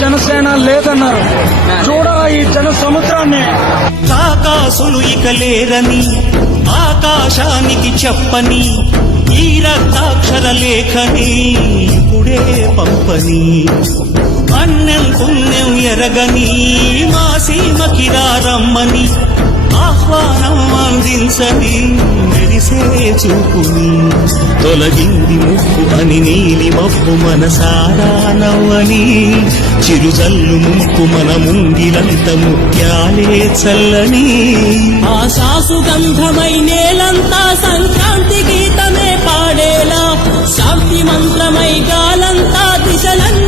జనసేన లేదన్నారు. చూడరా ఈ జన సముద్రాన్ని. ఆకాశులు ఇక లేరని ఆకాశానికి చెప్పని ఈ రక్తాక్షర లేఖని ఇప్పుడే పంపని అన్నం పుణ్యం ఎరగని మా సీమకి రమ్మని ఆహ్వానం అందించని మెరిసే చూపుని తొలగింది ముక్కు అని నీలి మబ్బు మనసారా నవ్వని చిరుజల్లు ముక్కు మన ముంగిలంత ముత్యాలే చల్లని ఆశాసు గంధమై నేలంతా సంక్రాంతి గీతమే పాడేలా శాంతి మంత్రమై గాలంతా దిశలన్నీ